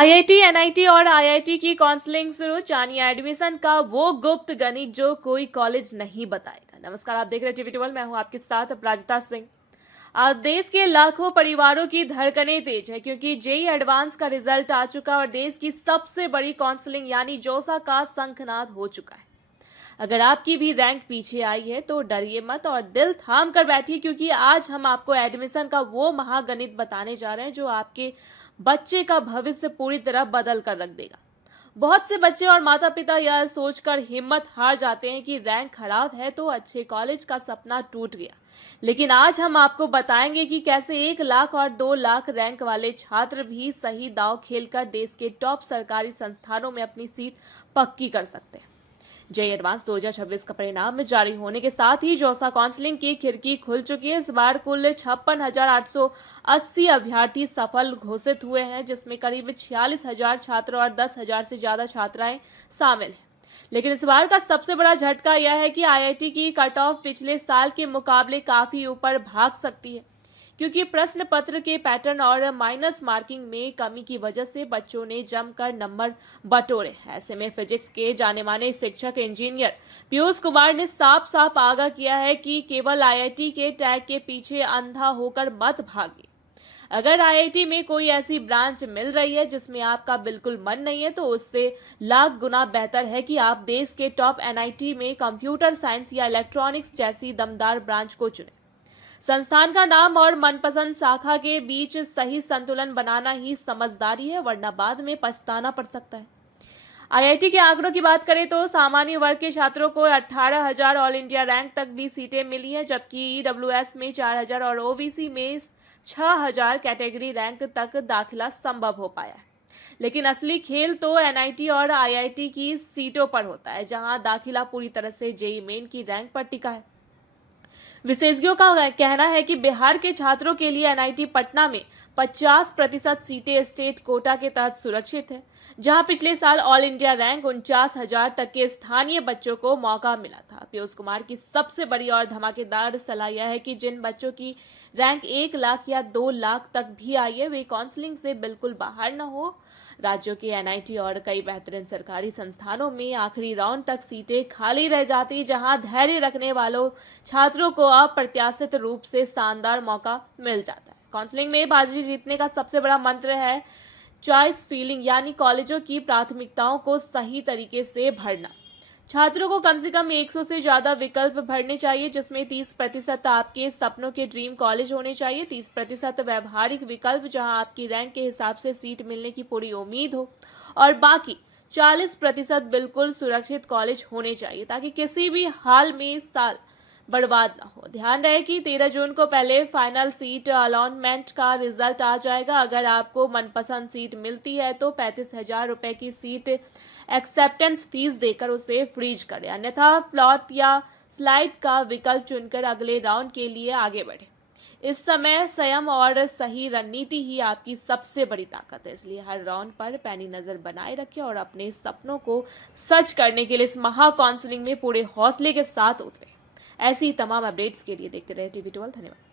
IIT, NIT और IIT की counselling शुरू। जानिए एडमिशन का वो गुप्त गणित जो कोई कॉलेज नहीं बताएगा। नमस्कार, आप देख रहे हैं टीवी 12। मैं हूं आपके साथ अपराजिता सिंह। आज देश के लाखों परिवारों की धड़कनें तेज है क्योंकि जेई एडवांस का रिजल्ट आ चुका और देश की सबसे बड़ी काउंसलिंग यानी जोसा का शंखनाद हो चुका है। अगर आपकी भी रैंक पीछे आई है तो डरिए मत और दिल थाम कर बैठिए, क्योंकि आज हम आपको एडमिशन का वो महागणित बताने जा रहे हैं जो आपके बच्चे का भविष्य पूरी तरह बदल कर रख देगा। बहुत से बच्चे और माता पिता यह सोचकर हिम्मत हार जाते हैं कि रैंक खराब है तो अच्छे कॉलेज का सपना टूट गया। लेकिन आज हम आपको बताएंगे कि कैसे 1 लाख और 2 लाख रैंक वाले छात्र भी सही दांव खेलकर देश के टॉप सरकारी संस्थानों में अपनी सीट पक्की कर सकते हैं। जेई एडवांस 2026 का परिणाम जारी होने के साथ ही जोसा काउंसलिंग की खिड़की खुल चुकी है। इस बार कुल 56,880 अभ्यर्थी सफल घोषित हुए हैं, जिसमें करीब 46,000 छात्र और 10,000 से ज्यादा छात्राएं शामिल हैं। लेकिन इस बार का सबसे बड़ा झटका यह है कि आईआईटी की कट ऑफ पिछले साल के मुकाबले काफी ऊपर भाग सकती है, क्योंकि प्रश्न पत्र के पैटर्न और माइनस मार्किंग में कमी की वजह से बच्चों ने जमकर नंबर बटोरे। ऐसे में फिजिक्स के जाने माने शिक्षक इंजीनियर पीयूष कुमार ने साफ साफ आगाह किया है कि केवल आईआईटी के टैग के पीछे अंधा होकर मत भागिए। अगर आईआईटी में कोई ऐसी ब्रांच मिल रही है जिसमें आपका बिल्कुल मन नहीं है तो उससे लाख गुना बेहतर है कि आप देश के टॉप एनआईटी में कंप्यूटर साइंस या इलेक्ट्रॉनिक्स जैसी दमदार ब्रांच को चुनें। संस्थान का नाम और मनपसंद शाखा के बीच सही संतुलन बनाना ही समझदारी है, वरना बाद में पछताना पड़ सकता है। आईआईटी के आंकड़ों की बात करें तो सामान्य वर्ग के छात्रों को 18,000 ऑल इंडिया रैंक तक भी सीटें मिली हैं, जबकि ईडब्ल्यूएस में 4,000 और ओबीसी में 6,000 कैटेगरी रैंक तक दाखिला संभव हो पाया है। लेकिन असली खेल तो एनआईटी और आईआईटी की सीटों पर होता है, जहां दाखिला पूरी तरह से जेईई मेन की रैंक पर टिका है। विशेषज्ञों का कहना है कि बिहार के छात्रों के लिए एनआईटी पटना में 50% सीटें स्टेट कोटा के तहत सुरक्षित है, जहां पिछले साल ऑल इंडिया रैंक 49,000 तक के स्थानीय बच्चों को मौका मिला था। पीयूष कुमार की सबसे बड़ी और धमाकेदार सलाह यह है कि जिन बच्चों की रैंक 1 लाख या 2 लाख तक भी आई है वे काउंसलिंग से बिल्कुल बाहर न हो। राज्यों के एनआईटी और कई बेहतरीन सरकारी संस्थानों में आखिरी राउंड तक सीटें खाली रह जाती, जहां धैर्य रखने वालों छात्रों को अप्रत्याशित रूप से शानदार मौका मिल जाता है। काउंसलिंग में बाजी जीतने का सबसे बड़ा मंत्र है चॉइस फीलिंग, यानी कॉलेजों की प्राथमिकताओं को सही तरीके से भरना। छात्रों को कम से कम 100 से ज्यादा विकल्प भरने चाहिए, जिसमें 30% आपके सपनों के ड्रीम कॉलेज होने चाहिए, 30% व्यवहारिक विकल्प जहां आपकी रैंक के हिसाब से सीट मिलने की पूरी उम्मीद हो, और बाकी 40% बिल्कुल सुरक्षित कॉलेज होने चाहिए, ताकि किसी भी हाल में साल बर्बाद ना हो। ध्यान रहे कि 13 जून को पहले फाइनल सीट अलॉटमेंट का रिजल्ट आ जाएगा। अगर आपको मनपसंद सीट मिलती है तो 35,000 रुपए की सीट एक्सेप्टेंस फीस देकर उसे फ्रीज करें, अन्यथा प्लॉट या स्लाइड का विकल्प चुनकर अगले राउंड के लिए आगे बढ़े। इस समय संयम और सही रणनीति ही आपकी सबसे बड़ी ताकत है, इसलिए हर राउंड पर पैनी नजर बनाए रखें और अपने सपनों को सच करने के लिए इस महा काउंसलिंग में पूरे हौसले के साथ उतरे। ऐसी तमाम अपडेट्स के लिए देखते रहे टीवी 12। धन्यवाद।